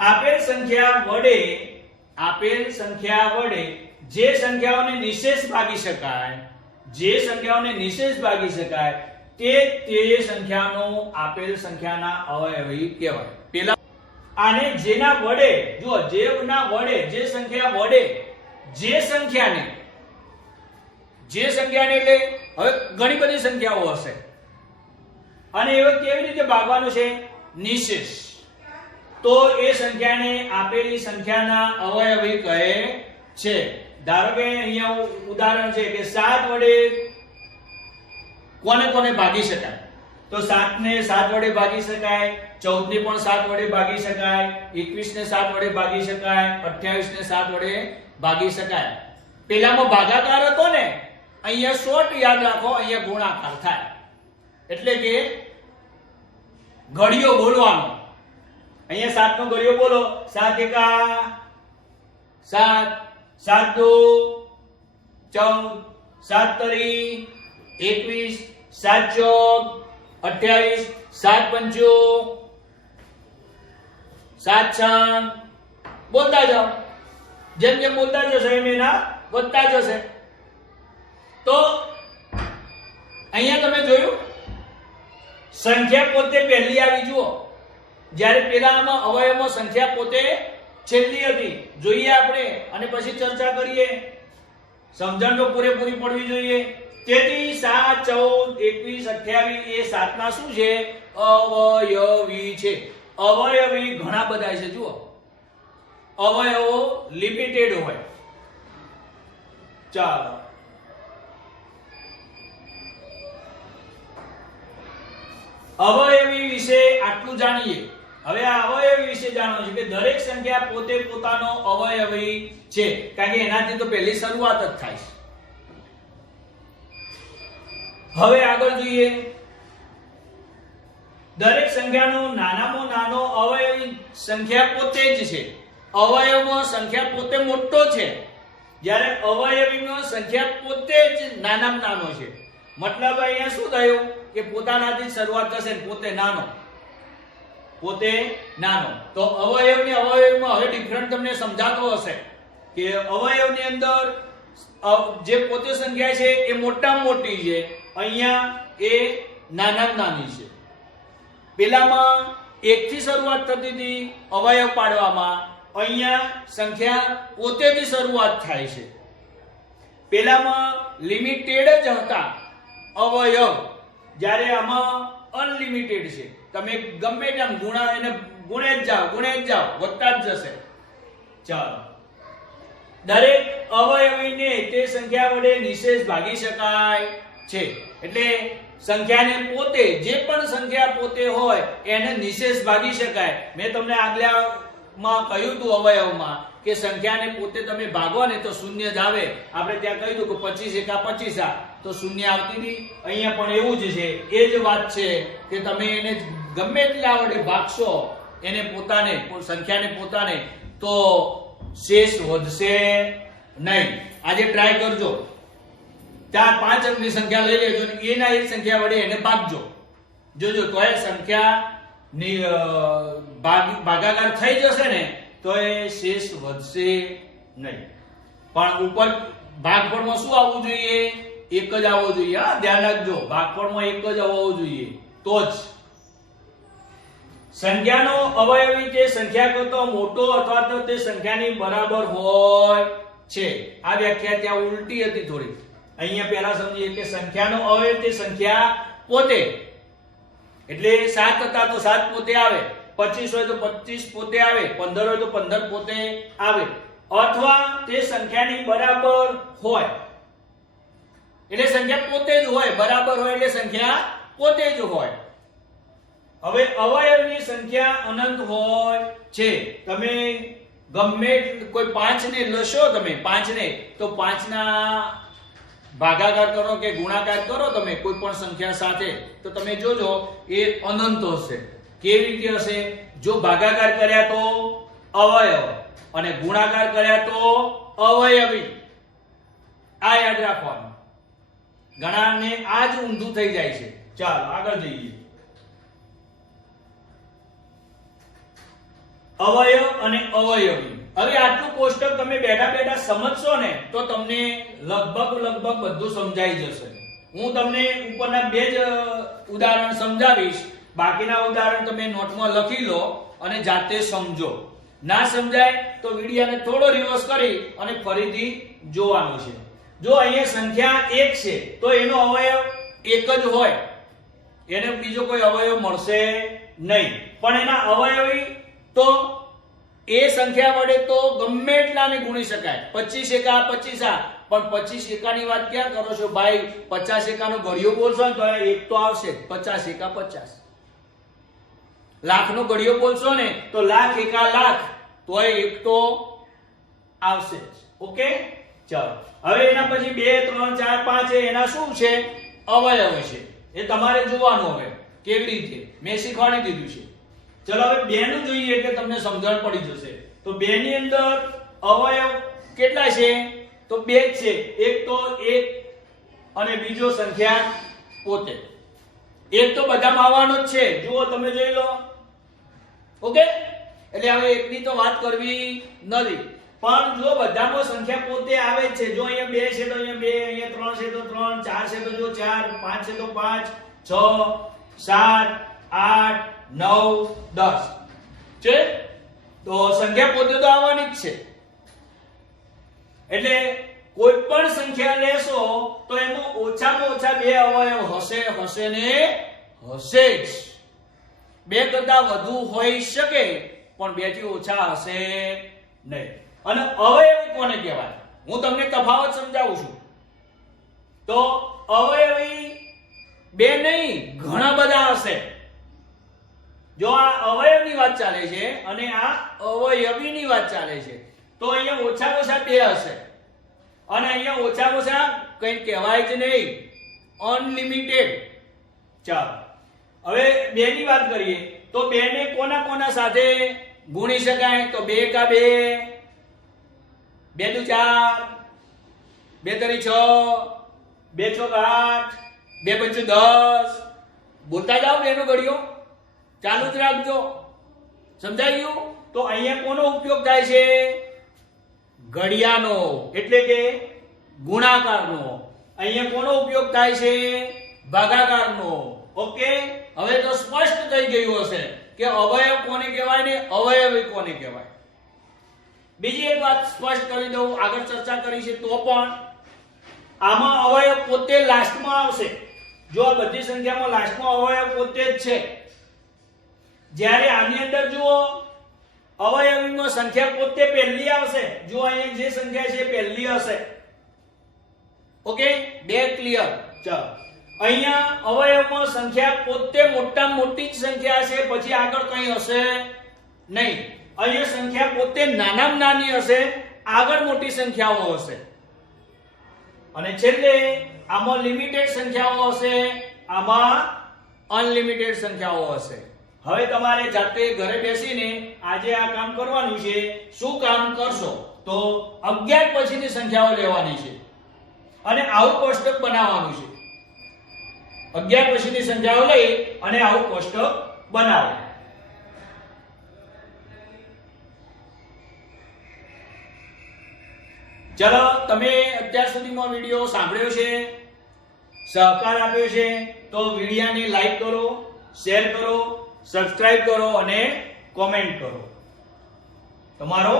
આપેલ સંખ્યા વડે જે સંખ્યાઓને નિશેષ ભાગી શકાય તે સંખ્યાનો આપેલ સંખ્યાના અવયવી કહેવાય. પહેલા આને જેના વડે જે સંખ્યા વડે જે સંખ્યાને એટલે હવે ઘણી બધી સંખ્યાઓ હશે અને એ કેવી રીતે ભાગવાનું છે? નિશેષ. તો એ સંખ્યાને આપેલી સંખ્યાના અવયવી કહે છે. ધારો કે અહીંયા ઉદાહરણ છે કે 7 વડે કોને ભાગી શકાય? તો 7 ને 7 વડે ભાગી શકાય, 14 ને પણ 7 વડે ભાગી શકાય, 21 ને 7 વડે ભાગી શકાય, 28 ને 7 વડે ભાગી શકાય. પેલામાં ભાગાકાર હતો ને, અહીંયા શોર્ટ યાદ રાખો, અહીંયા ગુણાકાર થાય. એટલે કે ઘડિયો બોલવાનો. અહીંયા 7 નો ઘડિયો બોલો. 7 એકા 7, 7 દુ 14, 7 તરી 21, 7 ચોક 28, 7 પંચુ 7 છંગ. બોલતા જાઓ. જેમ જેમ બોલતા જશો એમ એના વધતા જશે. તો અહીંયા તમે જોયું સંખ્યા પોતે પહેલી આવી. જુઓ, જ્યારે પેલામાં અવયવમાં સંખ્યા પોતે છેલ્લી હતી. જોઈએ આપણે અને પછી ચર્ચા કરીએ. સમજણ તો પૂરેપૂરી પડવી જોઈએ. તેથી 7, 14, 21, 28 એ 7 ના શું છે? અવયવી છે. અવયવી ઘણા બધા છે. જુઓ, અવયવો લિમિટેડ હોય. ચાલો, અવયવી વિશે આટલું જાણીએ. હવે આ અવયવી વિશે જાણવું છે કે દરેક સંખ્યા પોતે પોતાનો અવયવી છે, કારણ કે એનાથી તો પહેલી શરૂઆત જ થાય છે. હવે આગળ જોઈએ. દરેક સંખ્યાનો નાનામાં નાનો અવયવી સંખ્યા પોતે જ છે. અવયવમાં સંખ્યા પોતે મોટો છે, જ્યારે અવયવીમાં સંખ્યા પોતે જ નાનામાં નાનો છે. મતલબ અહીંયા શું થયું કે પોતાનાથી શરૂઆત થશે ને પોતે નાનો. તો અવયવ ને અવયવમાં હવે ડિફરન્ટ તમને સમજાતો હશે કે અવયવની અંદર જે પોતે સંખ્યા છે એ મોટામાં મોટી છે, અહીંયા એ નાનામાં નાની છે. પેલામાં 1 થી શરૂઆત થતી હતી અવયવ પાડવામાં, અહીંયા સંખ્યા પોતેથી શરૂઆત થાય છે. પેલામાં લિમિટેડ જ હતા અવયવ, જ્યારે આમાં અનલિમિટેડ છે. તમે ગમે તેમ ગુણે જ જાઓ, વધતા જ જશે. ચાલો, દરેક અવયવીને તે સંખ્યા વડે નિશેષ ભાગી શકાય છે. એટલે સંખ્યાને પોતે, જે પણ સંખ્યા પોતે હોય એને નિશેષ ભાગી શકાય. મેં તમને આગલામાં કહ્યું હતું અવયવમાં કે સંખ્યાને પોતે તમે ભાગો ને તો શૂન્ય જ આવે. આપણે ત્યાં કહ્યું હતું કે 25 એકા 25 તો શૂન્ય આવતી હતી. અહીંયા પણ એવું જ છે. એ જ વાત છે કે તમે એને ગમે એટલા વડે ભાગશો, એને પોતાને, સંખ્યાને પોતાને, તો શેષ વધશે નહીં. આજે ટ્રાય કરજો. 4, 5 અંકની સંખ્યા લઈ લેજો અને એના એ સંખ્યા વડે એને ભાગજો. જોજો તો એ સંખ્યાની ભાગાકાર થઈ જશે ને તો એ શેષ વધશે નહીં. પણ ઉપર ભાગફળમાં શું આવવું જોઈએ? 1 જ આવવો જોઈએ. હા, ધ્યાન રાખજો, ભાગફળમાં 1 જ આવવો જોઈએ. તો જ સંખ્યાનો અવયવી તે સંખ્યા કરતો મોટો અથવા તો તે સંખ્યાની બરાબર હોય છે. આ વ્યાખ્યા ત્યાં ઉલટી હતી થોડી. અહીંયા પહેલા સમજીએ કે સંખ્યાનો અવયવ તે સંખ્યા પોતે, એટલે 7 હતા તો 7 પોતે આવે, 25 હોય તો 25 પોતે આવે, 15 હોય તો 15 પોતે આવે, અથવા તે સંખ્યાની બરાબર હોય. એટલે સંખ્યા પોતે જ હોય, બરાબર હોય એટલે સંખ્યા પોતે જ હોય. હવે અવયવની સંખ્યા અનંત હોય છે. તમે ગમે કોઈ 5 ને લેશો, તમે 5 ને, તો 5 ના ભાગાકાર કરો કે ગુણાકાર કરો તમે કોઈ પણ સંખ્યા સાથે, તો તમે જોજો એ અનંત હશે. કેવી રીતે હશે? જો ભાગાકાર કર્યા તો અવયવ અને ગુણાકાર કર્યા તો અવયવી. આ યાદ રાખવાનું. ઘણાને આ જ ઊંધું થઈ જાય છે. ચાલો આગળ જઈએ. અવયવ અને અવયવી. હવે આટલું કોષ્ટક તમે બેઠા બેઠા સમજશો ને તો તમને લગભગ બધું સમજાઈ જશે. હું તમને ઉપરના બે જ ઉદાહરણ સમજાવીશ, બાકીના ઉદાહરણ તમે નોટમાં લખી લો અને જાતે સમજો. ના સમજાય તો વિડિયોને થોડો રિવર્સ કરી અને ફરીથી જોવાનું છે. જો અહીંયા સંખ્યા 1 છે તો એનો અવયવ 1 જ હોય, એને બીજો કોઈ અવયવ મળશે નહીં. પણ એના અવયવી તો એ સંખ્યા વડે તો ગમે એટલાને ગુણી શકાય. 25 એકા 25 આ, પણ 25 એકાની વાત ક્યાં કરો છો ભાઈ? 50 એકાનો ઘડિયો બોલશો ને તો એક તો આવશે, 50 એકા 50. લાખનો ઘડિયો બોલશો ને તો લાખ એકા લાખ, તોય એક તો આવશે. ઓકે, ચાલો હવે એના પછી 2 3 4 5 એના શું છે? અવયવ છે. એ તમારે જોવાનું હવે કેવી રીતે, મેં શીખવાડી દીધું છે. ચલો હવે 2 નું જોઈએ એટલે તમને સમજણ પડી જશે. તો 2 ની અંદર અવયવ કેટલા છે? તો 2 જ છે. એક તો 1 અને બીજો સંખ્યા પોતે. એક તો બધામાં આવવાનો જ છે, જુઓ તમે જોઈ લો. ઓકે, એટલે હવે એકની તો વાત કરવી નથી, પણ જો બધામાં સંખ્યા પોતે આવે છે. જો અહીંયા 2 છે તો અહીંયા 2, અહીંયા 3 છે તો 3, 4 છે તો જો 4, 5 છે તો 5, 6 7 8 9 10 છે. તો સંખ્યા પોતે તો આવવાની જ છે. એટલે કોઈ પણ સંખ્યા લેશો તો એમાં ઓછામાં ઓછા 2 અવયવ હશે ને હશે જ. 2 કરતા વધુ હોઈ શકે પણ 2 થી ઓછા હશે નહીં. અને અવયવી કોને કહેવાય? હું તમને તફાવત સમજાવું છું. તો અવયવી 2 નહીં, ઘણા બધા હશે. જો આ અવયવની વાત ચાલે છે અને આ અવયવીની વાત ચાલે છે તો અહીંયા ઓછામાં ઓછા 2 હશે અને અહીંયા ઓછામાં ઓછા કંઈ કહેવાય જ નહીં, અનલિમિટેડ. ચાલો હવે 2 ની વાત કરીએ તો 2 ને કોના સાથે ગુણી શકાય? તો 2 એકા 2, 2 દુ 4, 2 તરી 6, 2 ચોક 8, 2 પંચું 10. બોલતા જાઓ 2 નો ઘડિયો, ચાલુ જ રાખજો. સમજાઈ ગયું? તો અહીંયા કોનો ઉપયોગ થાય છે? ઘડિયાનો, એટલે કે ગુણાકારનો. અહીંયા કોનો ઉપયોગ થાય છે? ભાગાકારનો. ઓકે, હવે તો સ્પષ્ટ થઈ ગયું હશે કે અવયવ કોને કહેવાય ને અવયવી કોને કહેવાય. બીજી એક વાત સ્પષ્ટ કરી દઉં, આગળ ચર્ચા કરી છે તો પણ આમાં અવયવ પોતે લાસ્ટમાં આવશે. જો આ બધી સંખ્યામાં લાસ્ટમાં અવયવ પોતે જ છે. જ્યારે આની અંદર જુઓ અવયવીમાં સંખ્યા પોતે પહેલી આવશે. જો અહીંયા જે સંખ્યા છે પહેલી હશે. Okay, 2 clear. ચાલો અહીંયા અવયવમાં સંખ્યા પોતે મોટામાં મોટી જ સંખ્યા છે, પછી આગળ કંઈ હશે નહીં. અહીંયા સંખ્યા પોતે નાનામાં નાની હશે, આગળ મોટી સંખ્યાઓ હશે. અને છેલ્લે આમાં લિમિટેડ સંખ્યાઓ હશે, આમાં અનલિમિટેડ સંખ્યાઓ હશે. હવે તમારે જાતે ઘરે બેસીને આજે આ કામ કરવાનું છે. શું કામ કરશો? તો 11 પછીની સંખ્યાઓ લેવાની છે અને આવું કોષ્ટક બનાવવાનું છે. 11 પછીની સંખ્યાઓ લઈ અને આવું કોષ્ટક બનાવો. ચલો, તમે અત્યાર સુધીમાં વિડિયો સાંભળ્યો છે, સહકાર આપ્યો છે, તો વિડિયોને લાઈક કરો, શેર કરો, સબસ્ક્રાઇબ કરો અને કોમેન્ટ કરો. તમારો